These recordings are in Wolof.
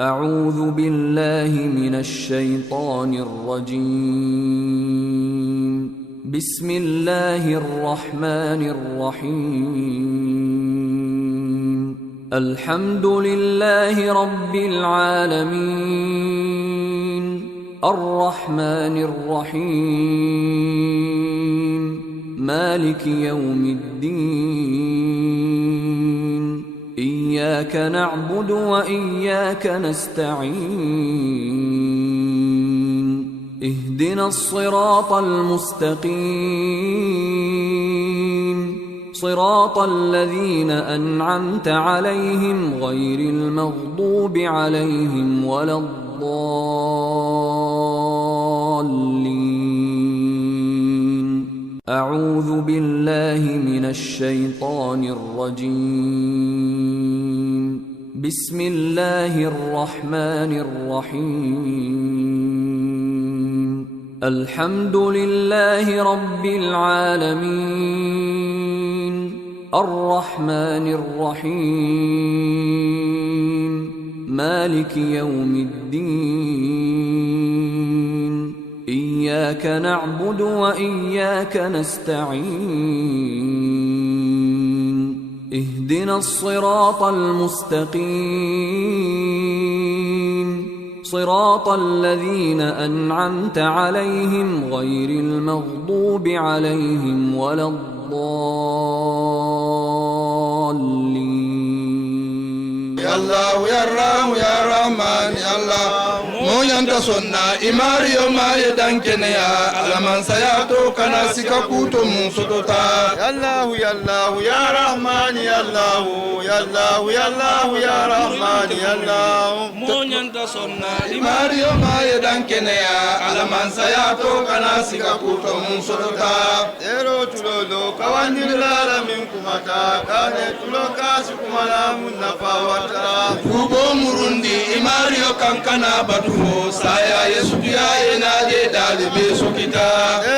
أعوذ بالله من الشيطان الرجيم. بسم الله الرحمن الرحيم. الحمد لله رب العالمين الرحمن الرحيم مالك يوم الدين إياك نعبد وإياك نستعين اهدنا الصراط المستقيم صراط الذين أنعمت عليهم غير المغضوب عليهم ولا الضالين. أعوذ بالله من الشيطان الرجيم. بسم الله الرحمن الرحيم. الحمد لله رب العالمين الرحمن الرحيم مالك يوم الدين إياك نعبد وإياك نستعين اهدنا الصراط المستقيم صراط الذين أنعمت عليهم غير المغضوب عليهم ولا الضالين. يا الله يا رحمن يا رحمن يا الله mo yanta sonna imariyo ma yedankene ya alaman sayato kana sika kuto mun sotota ya Allah ya Allah ya Rahman ya Allah ya Allah ya Allah ya Rahman ya Allah mo yanta sonna imariyo ma yedankene ya alaman sayato kana sika kuto mun sotota ero tulolo kawandila min kumata kane tuloka sikumala mun nafawata kubo murundi imariyo kankana batu saya Yesu dia enaje dalibe sukita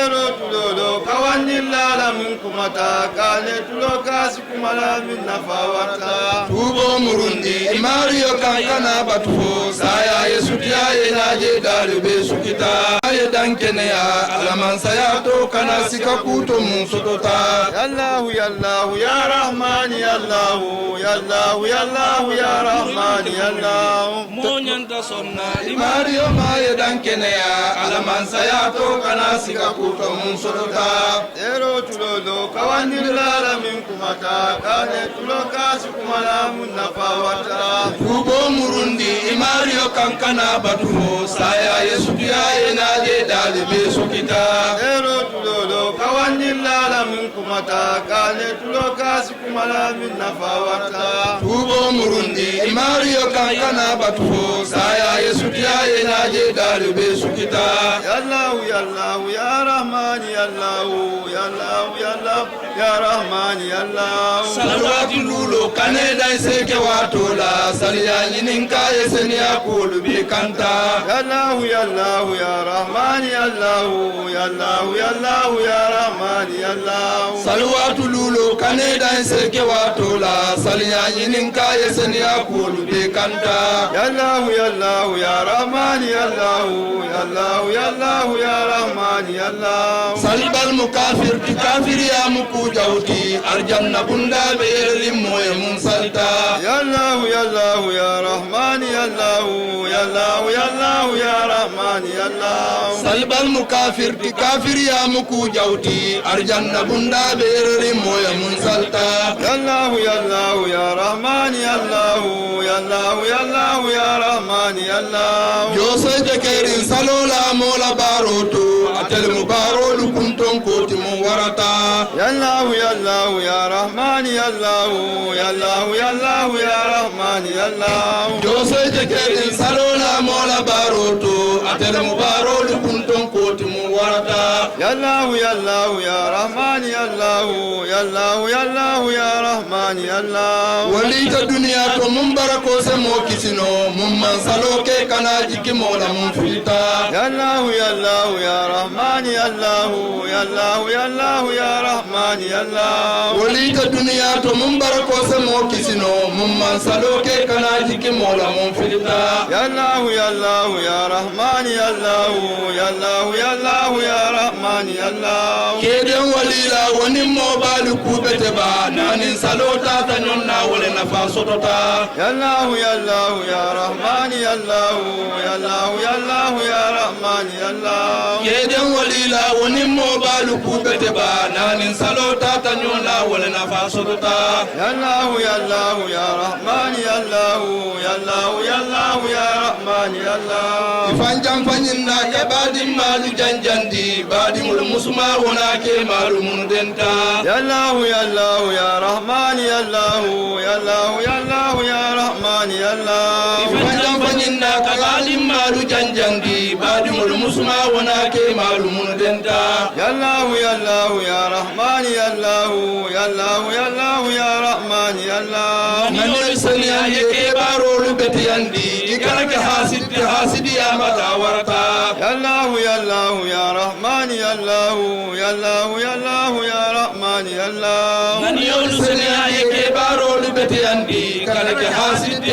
ero tulolo kawandila min kumata kane tuloka sikumala min nafawata tubo murundi imariyo kankana batu saya Yesu dia enaje dalibe sukita yedankene ya alaman sayato kana sika kuto mun sotota ya Allah ya Allah ya Rahman ya Allah ya Allah ya Allah ya Rahman ya Allah mo nyanta sonna Mario maye dankene ya alaman sayato kana sika kuto mun sotota ero tulolo kawandila min kumata kane tuloka sikumala mun nafawata tubo murundi Mario kankana batu saya Yesu dia enaje dalibe sukita ero tulolo kawandila min kumata kane tuloka sikumala min nafawata tubo murundi Mario kankana batu saya Yesu dia enaje dalibe sukita ya Allah ya Allah ya Rahman ya Allah ya Allah ya Allah ya Rahman ya Allah salawatu lulo kaneda iseke watola saliya yininka yeseni akulu bi kanta ya Allah ya Allah ya Rahman ya Allah ya Allah ya Allah ya Rahman ya Allah salawatu lulo kaneda iseke watola saliya yininka yeseni akulu bi kanta ya Allah ya Allah ya Rahman ya Allah ya Allah ya Allah ya Rahman ya Allah salibal mukafir kafir ya mukujauti arjanna bunda be limoy munsalta ya Allah ya Allah ya Rahman ya Allah ya Allah ya Allah ya Rahman ya Allah salibal mukafir kafir ya mukujauti arjanna bunda be limoy munsalta ya Allah ya Allah ya Rahman ya Allah ya Allah ya Allah ya Rahman ya Allah Jose jekerin salola mola baroto atel mubarolu kunton koti mu warata ya Allah ya Allah ya Rahman ya Allah ya Allah ya Allah ya Rahman ya Allah Jose jekerin salola mola baroto atel mubarolu kunton koti mu warata ya الله يا الله يا رحمن يا الله يا الله يا الله يا رحمن يا الله وليت الدنيا من بركو سمو كسنو من سلوك كناجك مولا من فلتا يا الله يا الله يا رحمن يا الله يا الله يا الله يا رحمن يا الله وليت الدنيا من بركو سمو كسنو من سلوك كناجك مولا من فلتا يا الله يا الله يا رحمن يا الله يا الله يا الله يا رحمن يا الله كيدن وليلا ونمو بالكو بتبا نان سلوتا تننا ولنا فاسوتا يا الله يا الله يا رحمن يا الله يا الله يا الله يا رحمن يا الله كيدن وليلا ونمو بالكو بتبا نان سلوتا تننا ولنا فاسوتا يا الله يا الله يا رحمن يا الله يا الله يا الله يا رحمن يا الله فانجم فنينا كبادي مالو جنجندي بادي مسما وناكي مالو مندنتا يا الله يا الله يا رحمن يا الله يا الله يا الله يا رحمن يا الله فانجم فنينا كبادي مالو جنجندي بادي مسما وناكي مالو مندنتا يا الله يا الله يا رحمن يا الله يا الله يا الله يا رحمن يا الله من سنيا يكبارو لبتياندي كانك حاسد يا متى ورتا يا الله يا الله يا رحمن يا الله يا الله يا الله يا رحمن يا الله من يرسلنا يكبارو لبتياندي كانك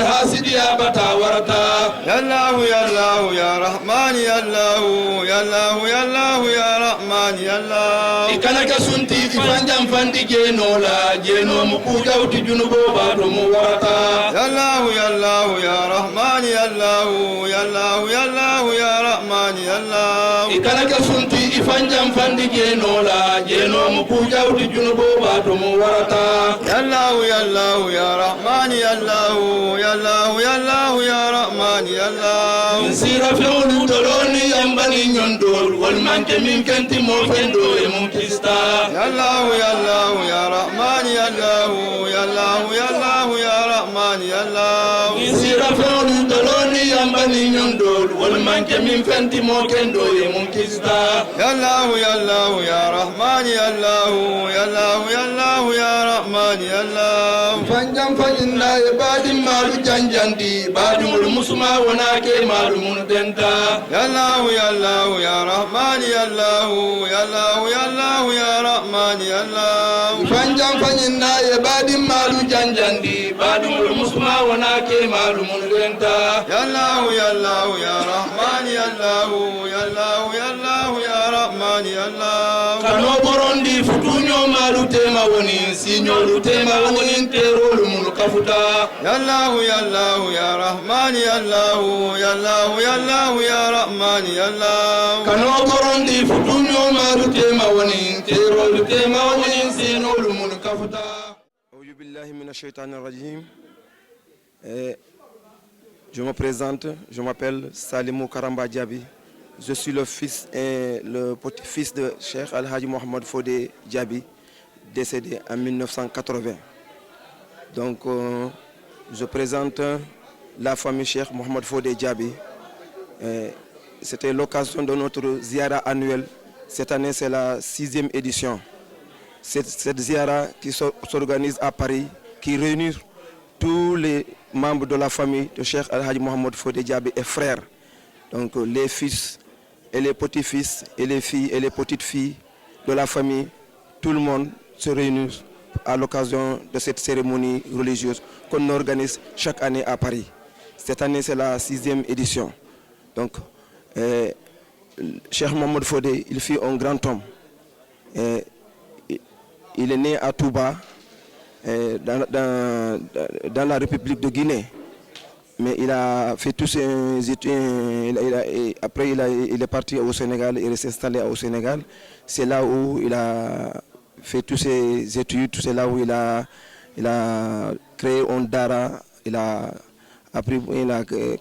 حاسد يا متى ورتا يا الله يا الله يا رحمن يا الله يا الله يا الله يا رحمن يا الله كانك سنتي فانجام فاندي جينولا جينو مكوجاو تجنبو بادو مورتا يا الله يا الله يا رحمن يا الله يا الله يا الله يا رحمن يا الله كانك سنتي فانجام فاندي جينولا جينو مكوجاو تجنبو بادو مورتا يا الله يا الله يا رحمن يا الله يا الله يا الله يا رحمن يا الله نسير فيولو دولوني يمبني نيوندول والمانك من كنتي موفندو يمكستا يا الله يا الله يا رحمن يا الله يا الله يا الله يا رحمن يا الله نسير فيولو دولوني يمبني نيوندول والمانك من كنتي موفندو يمكستا يا الله يا الله يا رحمن يا الله يا الله يا الله يا رحمن يا الله فانجم فإنا يبادي مالو جنجندي بادي مسما وناكي مالو مندنتا يا الله يا الله يا رحمن يا الله يا الله يا الله يا رحمن يا الله فانجم فإنا يبادي مالو جنجندي بادي مسما وناكي مالو مندنتا يا الله يا الله يا رحمن يا الله يا الله يا الله يا رحمن يا الله كانوا بروندي فتونيو مالو تيما وني سينيو تيما وني تيرولو ملكفتا يا الله يا الله يا رحمن يا الله يا الله يا الله يا رحمن يا الله كانوا بروندي فتونيو مالو تيما وني تيرولو تيما وني سينيو ملكفتا أعوذ بالله من الشيطان الرجيم. Je me présente, je m'appelle Salimou Karamba Diaby. Je suis le fils et le petit-fils de Cheikh Al-Hadji Mohamed Fodé Diaby, décédé en 1980. Donc, je présente la famille Cheikh Mohamed Fodé Diaby. C'était l'occasion de notre ziara annuelle. Cette année, c'est la 6e édition. Cette ziara qui s'organise à Paris, qui réunit tous les membres de la famille de Cheikh Al-Hadji Mohamed Fodé Diaby et frères. Donc les fils et les petits-fils et les filles et les petites-filles de la famille, tout le monde se réunit à l'occasion de cette cérémonie religieuse qu'on organise chaque année à Paris. Cette année, c'est la 6e édition. Donc, Cheikh Mohamed Fodé, il fut un grand homme. Il est né à Touba, dans la République de Guinée, mais il a fait tous ses études. Après, il est parti au Sénégal, il s'est installé au Sénégal. C'est là où il a fait tous ses études, c'est là où il a créé un dara. Il a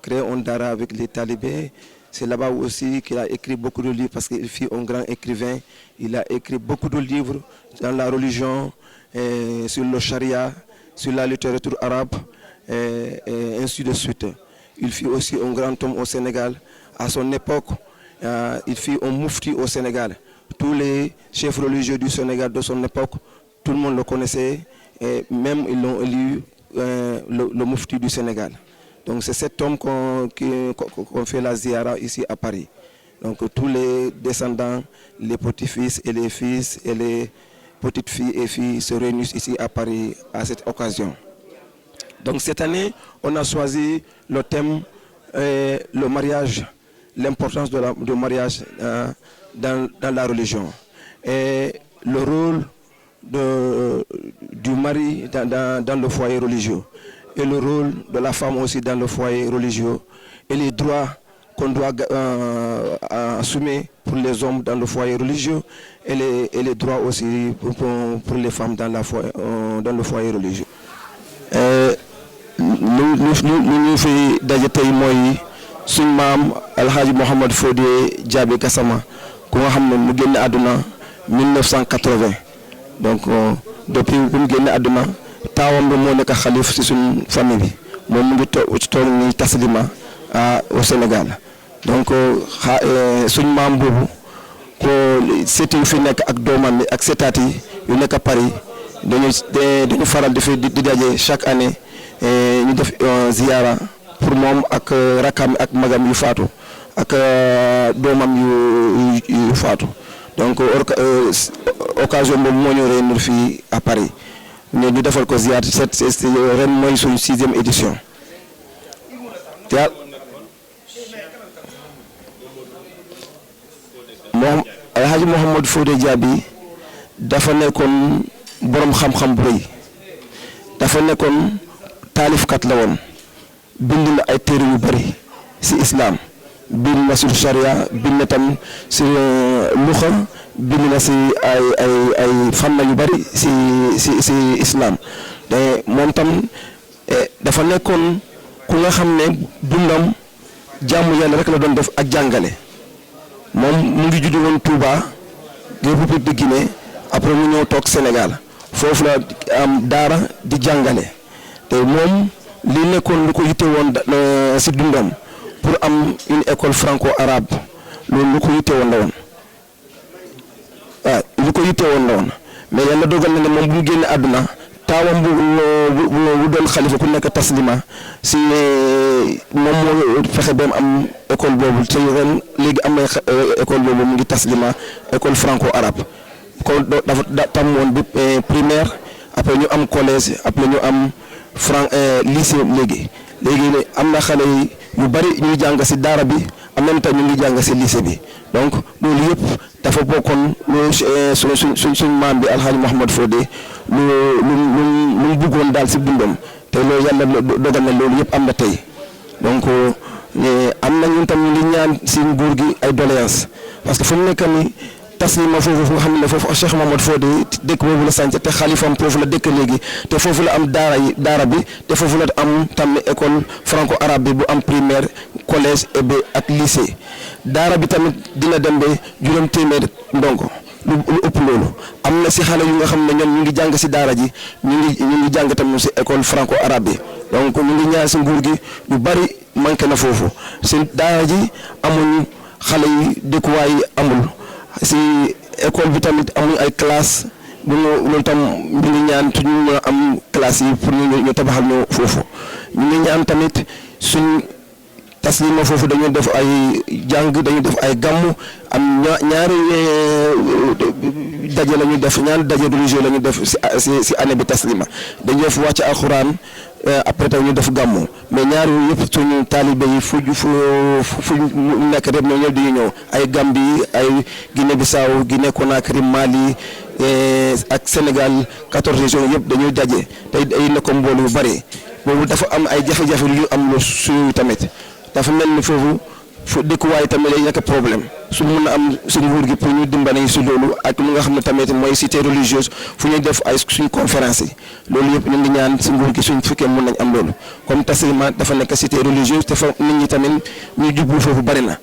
créé un dara avec les talibés. C'est là-bas aussi qu'il a écrit beaucoup de livres parce qu'il fut un grand écrivain. Il a écrit beaucoup de livres dans la religion, sur le charia, sur la littérature arabe, et ainsi de suite. Il fut aussi un grand homme au Sénégal. À son époque, il fut un moufti au Sénégal. tous les chefs religieux du Sénégal de son époque, tout le monde le connaissait, et même ils l'ont élu le Mufti du Sénégal. Donc c'est cet homme qu'on fait la ziara ici à Paris. Donc tous les descendants, les petits-fils et les fils et les petites filles et filles se réunissent ici à Paris à cette occasion. Donc cette année, on a choisi le thème le mariage, l'importance du mariage dans la religion et le rôle du mari dans le foyer religieux et le rôle de la femme aussi dans le foyer religieux et les droits qu'on doit assumer pour les hommes dans le foyer religieux et les droits aussi pour les femmes dans le foyer religieux. ñu fi daje tey mooy suñ maam Alhaji Mouhamed Fodé Diaby Gassama ku nga xam ne mu génn àdduna 1980 donc depuis bu mu génn àdduna taawam bi moo nekk xalif ci suñ famille bi moom mu ngi toog ni taslima au Sénégal donc suñ maam boobu ko seeti yu fi nekk ak doomam bi ak setaat yi yu nekk à Paris dañu faral di daje chaque année ñu def ziyaara pour moom ak rakam ak magam yu faatu ak doomam yu faatu donc occasion boobu moo ñu réunir fii à Paris ñu defal ko ziyaara ren mooy suñu 6e édition moom Alhaji Mouhamed Fodé Diaby dafa nekkoon borom xam-xam bu rëy dafa nekkoon taalifkat la woon bind na ay téere yu bari ci islam bind na ci charia bind na tam ci luxa bind na ci ay fànn yu bari ci islam te moom tam dafa nekkoon ku nga xam ne dundam jaamu yàlla rek la doon def ak jàngale moom mu ngi juddu woon Touba République de Guinée après mu ñëw toog Sénégal foofu la am daara di jàngale te moom li nekkoon lu ko yitte woon ci dundam pour am une école franco-arabe loolu lu ko yitte woon la woon lu ko yitte woon la woon mais yàlla dogal na ne moom bu mu génne àdduna taawam bu doon xalifa ku nekk taslima ci moom moo fexe ba am école boobu te ren léegi am na école boobu mu ngi taslima école franco-arabe kon dafa tam woon bi primaire après ñu am collège après ñu am lycée léegi am na xale yi yu bari ñu ngi jàng ci daara bi en même temps ñu ngi jàng ci lycée bi donc loolu yëpp dafa bokkoon lu suñ maam bi Alhaji Mouhamed Fodé lu bëggoon daal ci dundam te loolu yàlla dogal na loolu yëpp am na tey donc am na ñun tam ñu ngi ñaan ci nguur gi ay doléance parce que fu mu nekk nii taslima foofu nga xam ne foofu Cheikh Mouhamed Fodé dëkk boobu la sànc te xalifam foofu la dëkk léegi te foofu la am daara bi te foofu la am tam école franco-arabe bi bu am primaire collège et ba ak lycée daara bi tamit dina dem ba juróom téeméer ndongo lu ëpp loolu am na ci xale yu nga xam ne ñoom ñu ngi jàng ci daara ji ñu ngi jàng tamit ci école franco-arabe bi donc ñu ngi ñaan ci nguur gi lu bari manqué na foofu ci daara ji amuñu xale yi dëkkuwaay amul ci école bi tamit amuñu ay classe bu loolu tam ñu ngi ñaan ñu mën a am classe yi pour ñu tabaxal ñu foofu ñu ngi ñaan tamit suñ taslima foofu dañu def ay jàng dañu def ay gàmmu am ñaari daje la ñu def ñaari daje religieux la ñu def ci année bi taslima dañu def wàcc alxuraan après taw ñu def gàmmu mais ñaari yëpp suñu taalibe yi fu nekk rek ñoo ñëw di ñëw ay Gambie ay Guinée Bissau Guinée Conakry Mali ak Sénégal 14 régions yëpp dañuy daje tey ay nekk mbooloo yu bari boobu dafa am ay jafe-jafe yu am lu suñu tamit dafa mel ni foofu dëkkuwaay tamit day nekk problème su mën a am si nguur gi pour ñu dimbale si loolu ak lu nga xam ne tamit mooy cité religieuse fu ñuy def ay suñ conférence yi loolu yëpp ñu ngi ñaan si nguur gi suñ fekkee mën nañ am loolu comme taslima dafa nekk cité religieuse te fa nit ñi tamit ñu jublu foofu bari na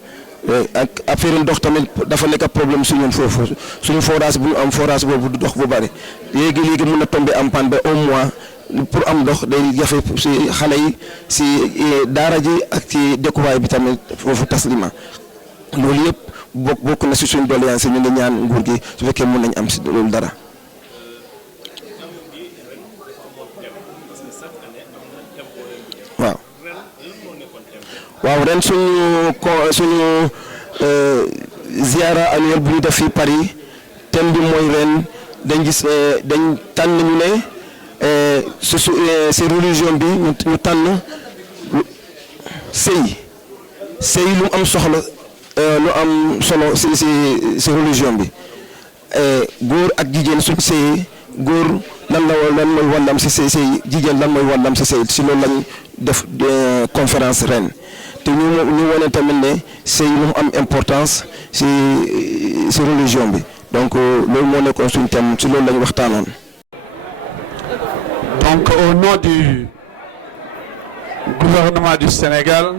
ak affaire ndox tamit dafa nekk problème su ñun foofu suñu forage bu ñu am forage boobu du dox bu bari léegi mën na tombé am panne ba au mois pour am ndox day jafe si xale yi si daara ji ak ci dëkkuwaay bi tamit foofu taslima loolu yëpp bokk na si suñu doléance ñu ngi ñaan nguur gi su fekkee mën nañ am si loolu dara. waaw ren suñu ziara annuelle bu ñu def fii Paris thème bi mooy ren dañ gis dañ tànn ñu ne si religion bi ñu tànn sëy lu am solo si religion bi góor ak jigéen suñ sëyee góor lan mooy wàllam si sëy jigéen lan mooy wàllam si sëy si loolu lañ def conférence ren te ñu wane tamit ne sëy lu am importance si religion bi donc loolu moo nekkoon suñu thème si loolu lañ waxtaanoon. Donc au nom du gouvernement du Sénégal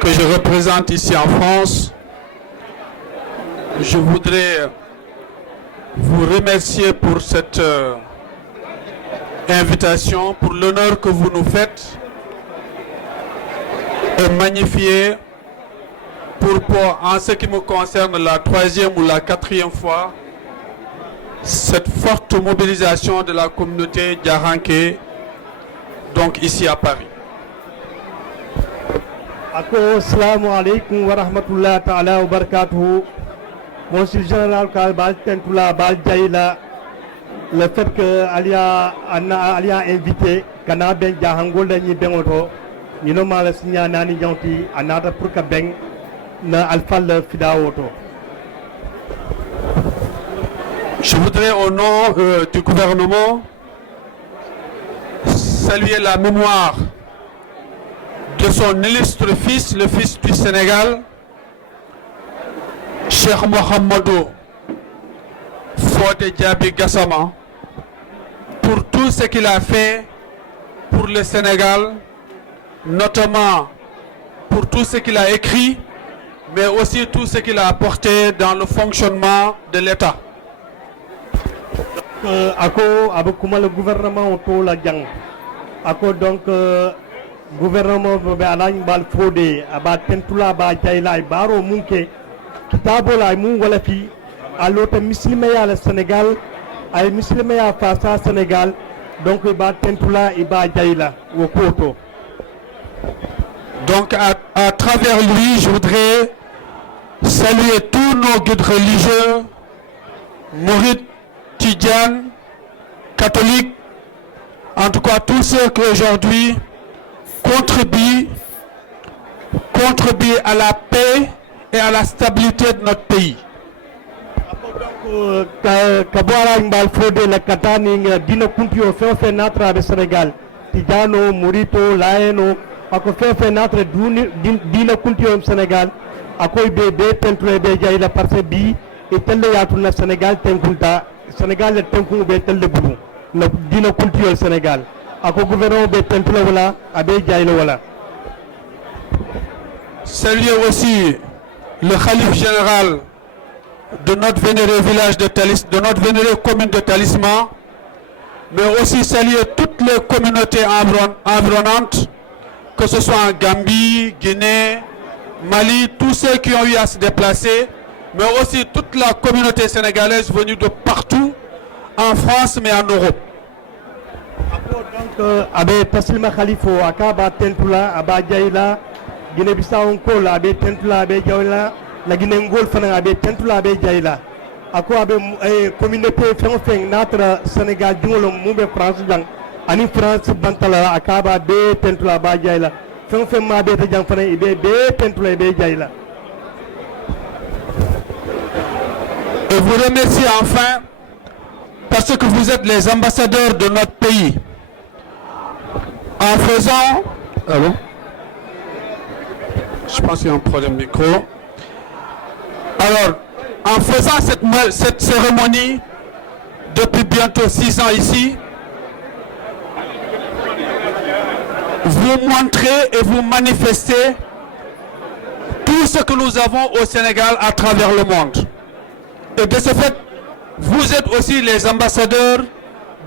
que je représente ici en France, je voudrais vous remercier pour cette invitation, pour l'honneur que vous nous faites et magnifier pour en ce qui me concerne la 3e ou la 4e fois cette forte mobilisation de la communauté Diaranké, donc ici à Paris. Assalamu alaikum wa rahmatullahi ta'ala wa barakatuhu. Monsieur le général Kalbal Tentula Baljaïla, le fait que Alia invité Kana Ben Diahangola ni Bengoto, ni no mal signa nani janti anata pour ka ben na alfal fidaoto. Je voudrais au nom du gouvernement saluer la mémoire de son illustre fils, le fils du Sénégal, Cheikh Mohamedou Fodé Djabi Gassama, pour tout ce qu'il a fait pour le Sénégal, notamment pour tout ce qu'il a écrit, mais aussi tout ce qu'il a apporté dans le fonctionnement de l'État. Avec le gouvernement autour la gang. Donc gouvernement be alañ bal Fodé aba tentula ba jayla baro munke kitabo la mun wala fi alota muslima ya le Sénégal ay muslima ya fasa Sénégal donc ba tentula iba jayla wo koto. Donc à travers lui, je voudrais saluer tous nos guides religieux, mourides, tidjanes, catholiques, en tout cas tous ceux qui aujourd'hui contribuent à la paix et à la stabilité de notre pays. Kabwara mbal Fodé la katani dina kuntio fe natra be Sénégal tidjano mourito laeno ako fe natra dina kuntio Sénégal akoy be tentre be jayla parce bi e telle yatu na Sénégal tenkunta Sénégal le tenkun be telle bubu na dina kuntio Sénégal ako gouvernement be tentre wala abe jayla wala. Saluer aussi le khalife général de notre vénéré village de de notre vénérée commune de Talisman, mais aussi saluer toutes les communautés environnantes, que ce soit en Gambie, Guinée, Mali, tous ceux qui ont eu à se déplacer, mais aussi toute la communauté sénégalaise venue de partout, en France mais en Europe. Donc, abe Taslima Khalifo, Akaba Tentula, Aba Jaila, Guinée-Bissau Nkol, abe Tentula, abe Jaila, la Guinée-Ngol Fana, abe Tentula, abe Jaila. Ako abe communauté Feng notre Sénégal, Djungolo, Moube France, Ani France, Bantala, Akaba, abe Tentula, abe Jaila. Feng ma abe Tajang Fana, abe Tentula, abe Jaila. Et vous remercie enfin parce que vous êtes les ambassadeurs de notre pays. En faisant... Allô? Je pense qu'il y a un problème micro. Alors, en faisant cette cérémonie, depuis bientôt 6 ans ici, vous montrez et vous manifestez tout ce que nous avons au Sénégal à travers le monde. Et de ce fait, vous êtes aussi les ambassadeurs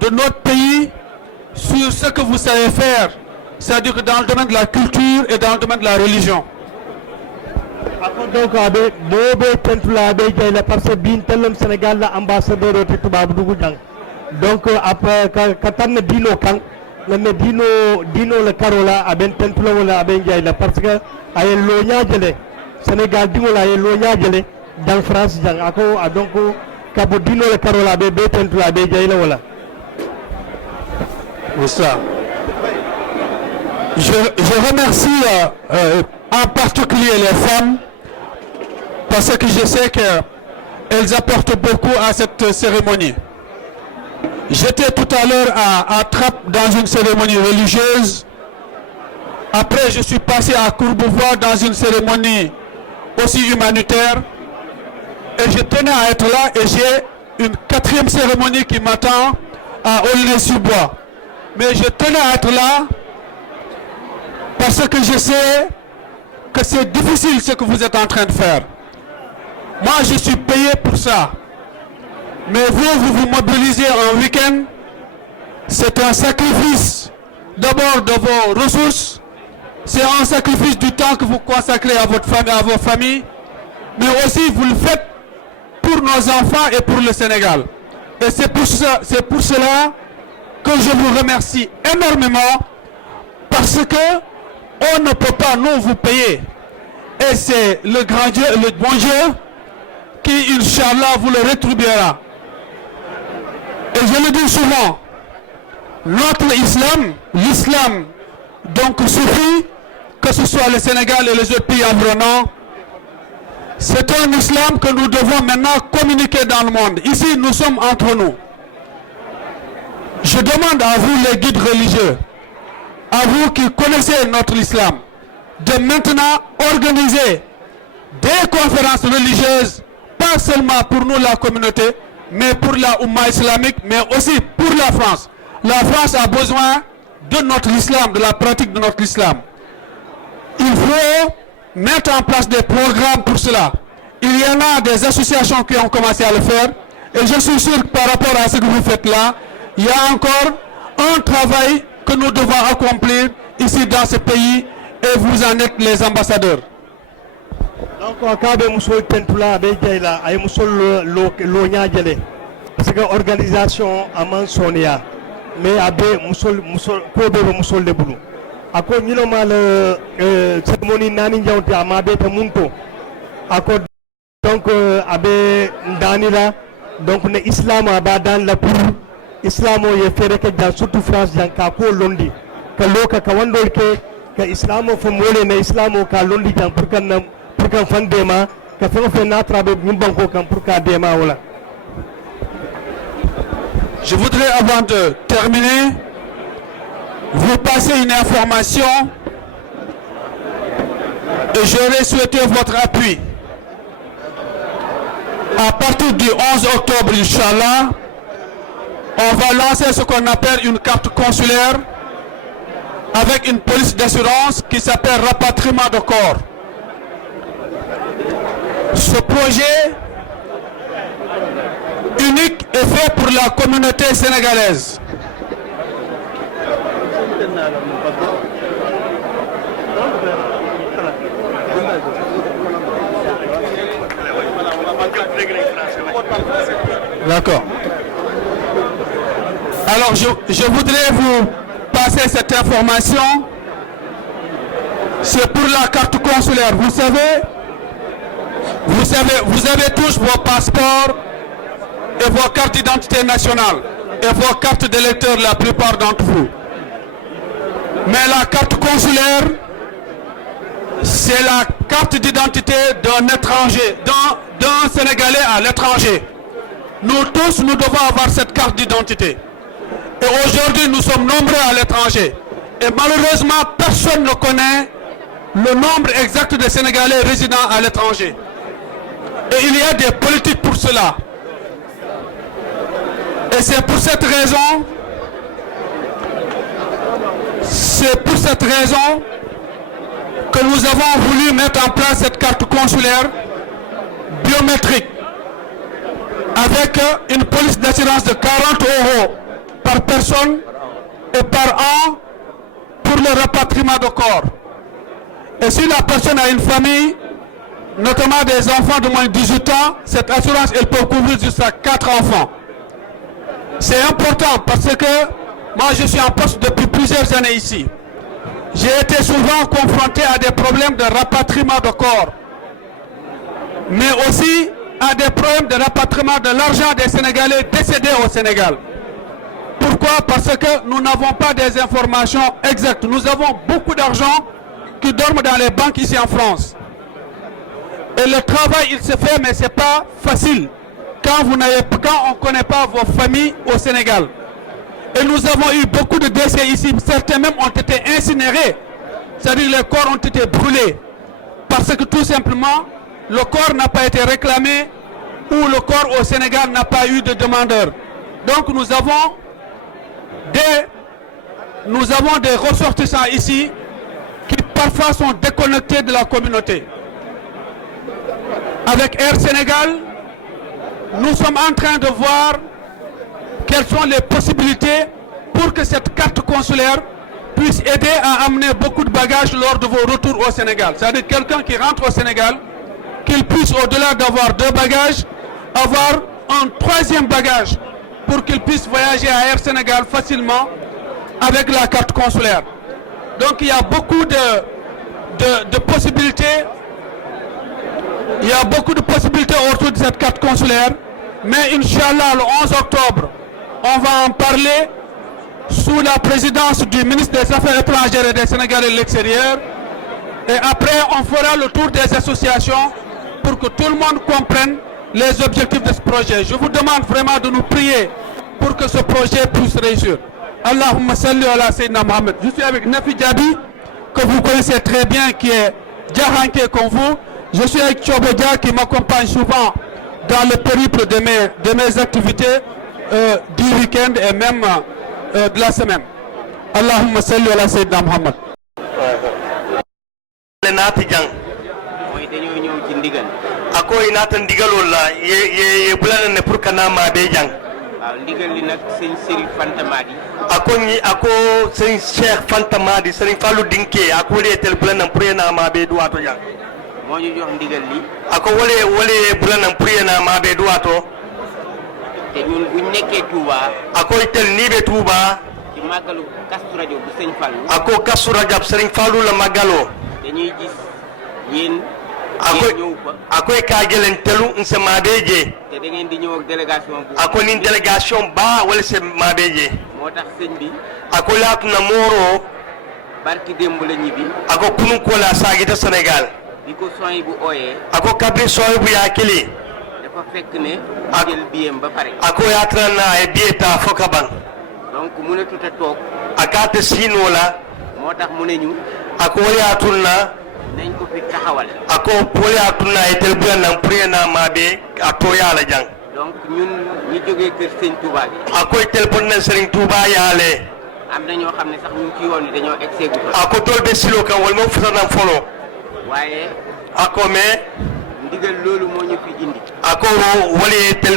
de notre pays sur ce que vous savez faire, c'est-à-dire que dans le domaine de la culture et dans le domaine de la religion. donc abe bobe tentula abe jayla parce que bin tellum Sénégal la ambassadeur o tubabu dugu jang donc après ka tan dino kan le dino le karola aben tentula wala abe jayla parce que ay lo nyaajele Sénégal dingola ay lo nyaajele dans France jang ako donc ka bo dino le karola abe be tentula abe jayla wala ça. Je remercie en particulier les femmes parce que je sais qu'elles apportent beaucoup à cette cérémonie. J'étais tout à l'heure à Trappes dans une cérémonie religieuse. Après, je suis passé à Courbevoie dans une cérémonie aussi humanitaire. Et je tenais à être là et j'ai une 4e cérémonie qui m'attend à Aulnay-sous-Bois. Mais je tenais à être là parce que je sais que c'est difficile ce que vous êtes en train de faire. Moi, je suis payé pour ça. Mais vous vous mobilisez en week-end. C'est un sacrifice d'abord de vos ressources. C'est un sacrifice du temps que vous consacrez à votre famille, à vos familles. Mais aussi, vous le faites pour nos enfants et pour le Sénégal. Et c'est pour cela que je vous remercie énormément parce que on ne peut pas nous vous payer. Et c'est le grand Dieu, le bon Dieu, qui, Inch'Allah, vous le rétribuera. Et je le dis souvent, notre islam, l'islam, donc suffit, que ce soit le Sénégal et les autres pays environnants, c'est un islam que nous devons maintenant communiquer dans le monde. Ici, nous sommes entre nous. Je demande à vous, les guides religieux, à vous qui connaissez notre islam, de maintenant organiser des conférences religieuses, pas seulement pour nous la communauté, mais pour la Oumma islamique, mais aussi pour la France. La France a besoin de notre islam, de la pratique de notre islam. Il faut mettre en place des programmes pour cela. Il y en a des associations qui ont commencé à le faire, et je suis sûr que par rapport à ce que vous faites là, il y a encore un travail que nous devons accomplir ici dans ce pays, et vous en êtes les ambassadeurs. Donc kabe musol tentula be jayla ay musol lo nyaajele parce que organisation aman sonia mais abe musol ko be musol de bulu ako ñilo mal cérémonie nani njawti amabe ta munto ako donc abe danila donc ne islam aba dan la pour islamo ye fere ke dans surtout France jan ka ko londi ka loka ka wandol ke ka islamo fo mole ne islamo ka londi jan pour kan fan dema ka fe na trabe banko kan pour ka dema wala. Je voudrais avant de terminer vous passer une information et j'aurais souhaité votre appui. À partir du 11 octobre, Inch'Allah, on va lancer ce qu'on appelle une carte consulaire avec une police d'assurance qui s'appelle rapatriement de corps. Ce projet unique est fait pour la communauté sénégalaise. D'accord. Alors je voudrais vous passer cette information. C'est pour la carte consulaire. Vous avez tous vos passeports et vos cartes d'identité nationale et vos cartes d'électeurs, la plupart d'entre vous. Mais la carte consulaire, c'est la carte d'identité d'un étranger, d'un Sénégalais à l'étranger. Nous tous, nous devons avoir cette carte d'identité. Et aujourd'hui, nous sommes nombreux à l'étranger. Et malheureusement, personne ne connaît le nombre exact de Sénégalais résidant à l'étranger. Et il y a des politiques pour cela. Et c'est pour cette raison que nous avons voulu mettre en place cette carte consulaire biométrique avec une police d'assurance de 40 € par personne et par an pour le rapatriement de corps. Et si la personne a une famille, notamment des enfants de moins de 18 ans, cette assurance, elle peut couvrir jusqu'à 4 enfants. C'est important parce que moi, je suis en poste depuis plusieurs années ici. J'ai été souvent confronté à des problèmes de rapatriement de corps, mais aussi à des problèmes de rapatriement de l'argent des Sénégalais décédés au Sénégal. Pourquoi? Parce que nous n'avons pas des informations exactes. Nous avons beaucoup d'argent qui dorment dans les banques ici en France. Et le travail, il se fait, mais ce n'est pas facile quand on ne connaît pas vos familles au Sénégal. Et nous avons eu beaucoup de décès ici. Certains même ont été incinérés. C'est-à-dire que les corps ont été brûlés. Parce que tout simplement, le corps n'a pas été réclamé ou le corps au Sénégal n'a pas eu de demandeur. Donc nous avons des ressortissants ici qui parfois sont déconnectés de la communauté. Avec Air Sénégal, nous sommes en train de voir quelles sont les possibilités pour que cette carte consulaire puisse aider à amener beaucoup de bagages lors de vos retours au Sénégal. C'est-à-dire quelqu'un qui rentre au Sénégal, qu'il puisse, au-delà d'avoir 2 bagages, avoir un 3e bagage pour qu'il puisse voyager à Air Sénégal facilement avec la carte consulaire. Donc il y a beaucoup de possibilités. Il y a beaucoup de possibilités autour de cette carte consulaire. Mais Inch'Allah, le 11 octobre, on va en parler sous la présidence du ministre des Affaires étrangères et des Sénégalais de l'extérieur. Et après, on fera le tour des associations pour que tout le monde comprenne les objectifs de ce projet. Je vous demande vraiment de nous prier pour que ce projet puisse réussir. Allahumma salli ala Sayyidina Mohamed. Je suis avec Nafi Djabi, que vous connaissez très bien, qui est Djahanké comme vous. Je suis avec Chobodia, qui m'accompagne souvent dans le périple de mes activités du week-end et même de la semaine. Allahumma salli ala Sayyidina Mohamed. Akoy naata ndigalol la ye bulana ne pour kana ma be jang waaw ndigal li nag sëñ Serigne Fanta Madi ako sëñ Cheikh Fanta Madi sëñ Fallou Dinké ako le tel bulana pour na ma be duwato jang moo ñu jox ndigal li ako wole bulana pour na ma be duwato te ñun buñ nekkee Touba akoy tel ni be Touba ci màggalu Kazu Rajab bu sëñ Fallou ako Kazu Rajab sëñ Fallou la magalo dañuy gis yéen akoy ka gelen telu nse mabeje te da ngeen di ñëw ak délégation bu ako ni délégation ba wala se mabeje moo tax sëñ bi ako laatu na moro barki démb la ñibbi ako kunu ko la sagita Sénégal bi ko soy bu ooyee ako kabri soy bu yakili dafa fekk ne jël biyem ba pare ako yatrana e bieta foka ban donc mu ne tuta toog akate sino la moo tax mu ne ñu ako yatunna nañ ko fi taxawal ako pole atuna etel buana priena mabe ato yala jang donc ñun ñi jógee kër Sëñ Touba bi ako etel bonne Serigne Touba yale am na ñoo xam ne sax ñu ci yoon yi dañoo exégu ako tolbe silo kan wal mo futana folo waaye ako me ndigal loolu moo ñu fi indi ako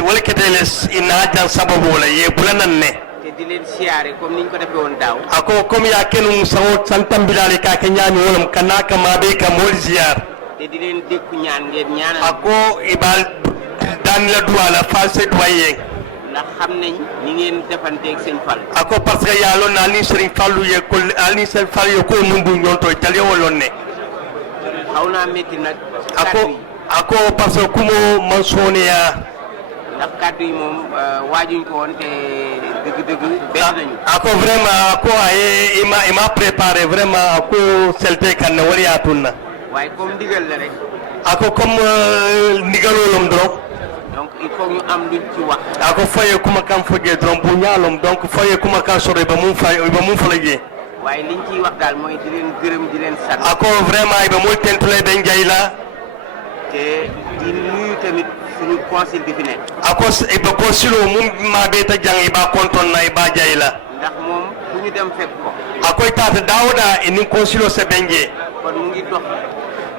wali keteles ina jan sababu wala ye bulanan ne te di leen siyaare comme niñ ko defee woon daaw ako comme ya kenu sawo santam bilali ka ke ñaani wolam kanaka mabe ka mol ziar te di leen dékku ñaan ngeen ñaanal ako ibal dan la duwala false doyen ndax xam nañ ñi ngeen defanteeg Sëñ Fall ako parce que ya lon ani Serigne Fallou ye ko ani Serigne Fallou ye ko mundu ñonto tali wolon ne xaw naa métti nag ako parce que kumo man sonia ndax kàddu yi moom waajuñ ko woon te dëgg-dëgg bett nañu ako vraiment ako ay ima préparé vraiment ako selte kan ne wali atunna waaye comme ndigal la rek ako comme ndigalolom dron donc il faut ñu am luñ ci wax ako foye kuma kan foje dron bu ñaalom donc foye kuma kan sore ba mum falaje waaye liñ ciy wax daal mooy di leen gërëm di leen sant ako vraiment ibe mo tentule be njayla te di nuyu tamit suñu conseil bi fi nekk ako ibe ko silo mum ma be ta jang iba konton na iba jayla ndax moom fu ñu dem fekk ko akoy tata dawda eni consilo se benje kon mu ngi dox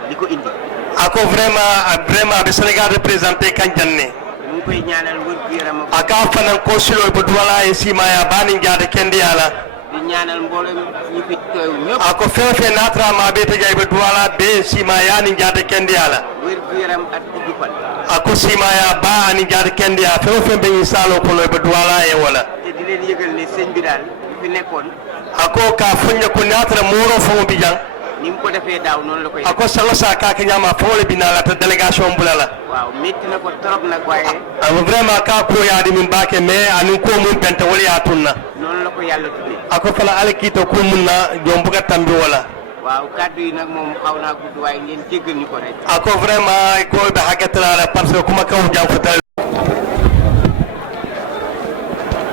li ko indi ako vraiment be Sénégal représenté kan janne mu ngi koy ñaanal wër gu yaram aka fanan consilo be duwala e sima ya bani jaade kende yala di ñaanal mboolem ñi fi teew ñëpp ako fefe natra ma be te jaybe duwala be sima yani jade kendi ala wér gu yaram ak gudd fan ako sima ya ba ani jade kendi ya fefe be ni salo ko be duwala e wala te di leen yëgal ne sëñ bi daal fi nekkoon ako ka funya ko natra moro fo bi jang ni mu ko defee daaw noonu la koy ako salo sa ka ke nyama fole binala ta délégation bulala waaw métti na ko trop nag waaye vraiment ka ko yaadi min baake mais anu ko mun pente wala ya tunna noonu la ko yàlla tuddee ako fala alkito ko munna jom buga tambi wala waaw kaddu yi nag moom xaw naa gudd waaye ngeen jéggal ñu ko rek ako vraiment ko be hakatala parce que kuma kaw jam fatal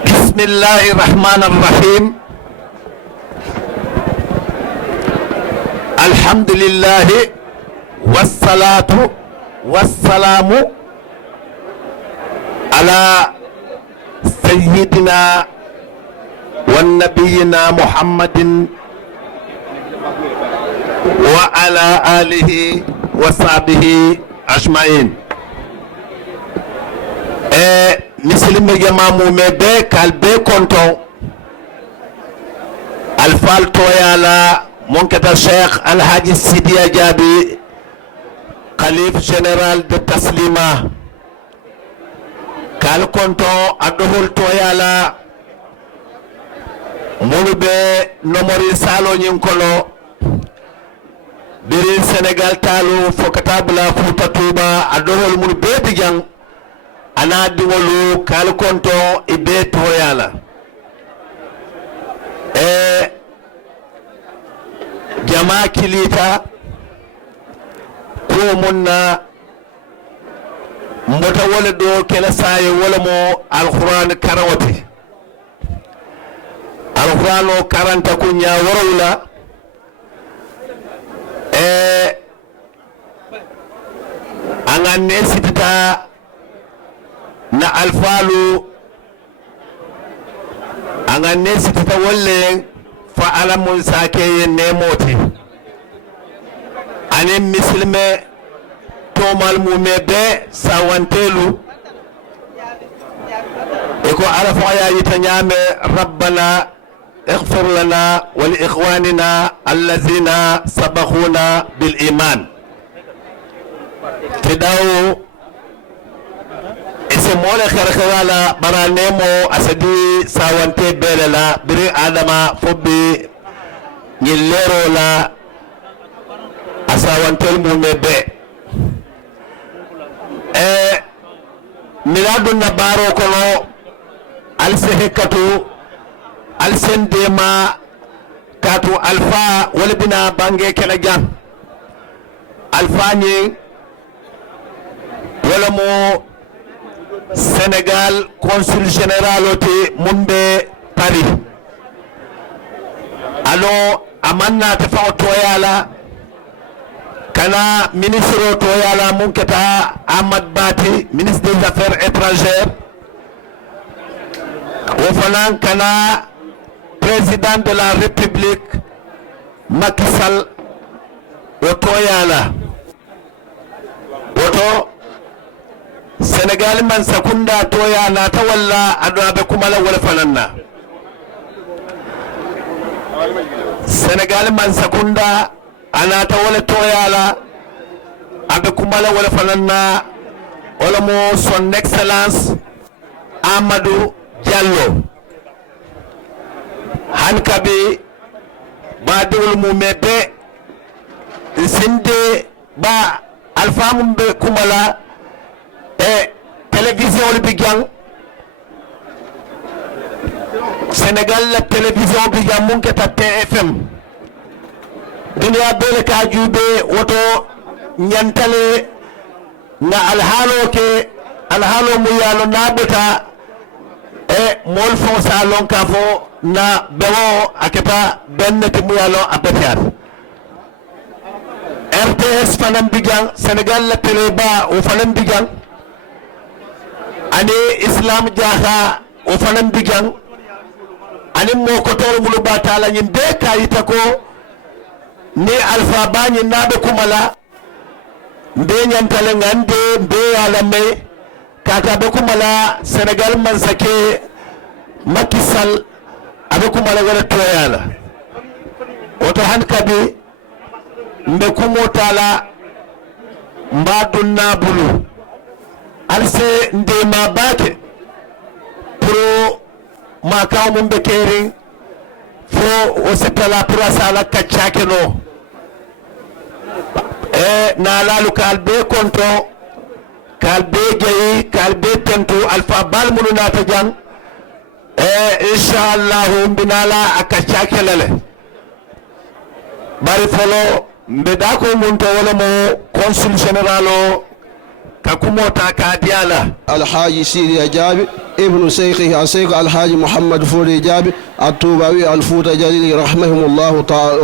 bismillahir rahmanir rahim alhamdulillah wassalatu wassalamu ala sayyidina wan nabiyina muhammadin wa ala alihi wa sahbihi ajma'in misilime jamamu me be kalbe konton alfal toyala monkata cheikh alhaji sidiya jabi khalif général de taslima kal konton adohol toyala monu be nomori salo nyin kolo biri Sénégal talu fokata bula futa tuba adohol mun be jang ana dingolu kal konton ibe toyala jama kilita ko munna mbota wala do kala saye wala mo alquran karawati alquran karanta kunya warula anga nesitita na alfalu anga nesitita wolle fa alamun sake nemoti anin misilme tomal mume be sawantelu eko arafa ya yitanyame rabbana اغفر لنا ولإخواننا الذين سبقونا بالإيمان تداو ese mole kharkhala baranemo asadi sawante belela biri adama fobbi nyillero la asawantel mumebe miladun nabaro kono alsehekatu alsendema katu alfa walbina bange kala jam alfa ni wala mo Sénégal consul général oti mumbe Paris alo amanna tafa toyala kana ministre toyala munketa Ahmad Bati ministre des affaires étrangères au fanan kana président de la République Macky Sall o toyala woto Sénégal man sakunda toya na tawalla adobe kumala wala fananna Sénégal man sakunda ana tawala toya la abe kumala wala fananna wala mo son excellence Amadou Diallo hankabe badul mu mebe sinde ba alfa mumbe kumala télévision le bigang Sénégal la télévision bigang mun keta TFM dunia bele ka jube woto nyantale na alhalo mu yalo nabeta mol fon salon kafo na bewo aketa bennete mu yalo abetiar RTS fanam bigang Sénégal la télé ba o fanam bigang ani islam jaha o fanan bijan ani mo ko tol mulu batala nyin be kayita ko ni alfa bani nabe kumala be nyantale ngande be ala me kaka be kumala Sénégal man sake Macky Sall abe kumala wala toyala oto han kadi mbe kumotala mbadunna bulu alse ndema bake pro ma kaw mum be kering fo o sepala pour asala kaccake no na lalu kalbe konto kalbe jeyi kalbe tentu alfa bal munu nata jang inshallah mbinala akaccake lele bari folo mbeda ko mun to wala mo consul général o kakumota kadiala الحاج سيدي جابر ابن شيخه الشيخ الحاج محمد فوري جابر الطوباوي الفوت جليل رحمهم الله تعالى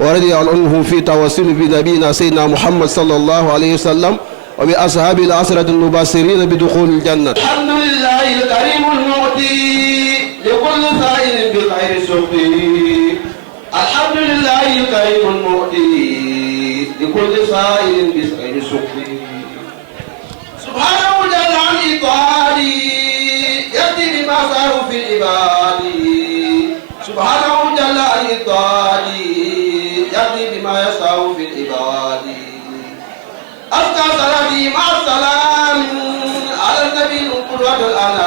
ورضي عنه في توسل بنبينا سيدنا محمد صلى الله عليه وسلم وبأصحاب العشرة المبشرين بدخول الجنة. الحمد لله الكريم المعطي لكل سائل بالخير سخطي. الحمد لله الكريم المعطي لكل سائل بالخير سخطي. سبحانه جل عن إطاعتي يأتي بما سار في العباد. سبحانه جل عن إطاعتي يأتي بما يسار في العباد. أذكى صلاتي مع السلام على النبي القدوة الأعلى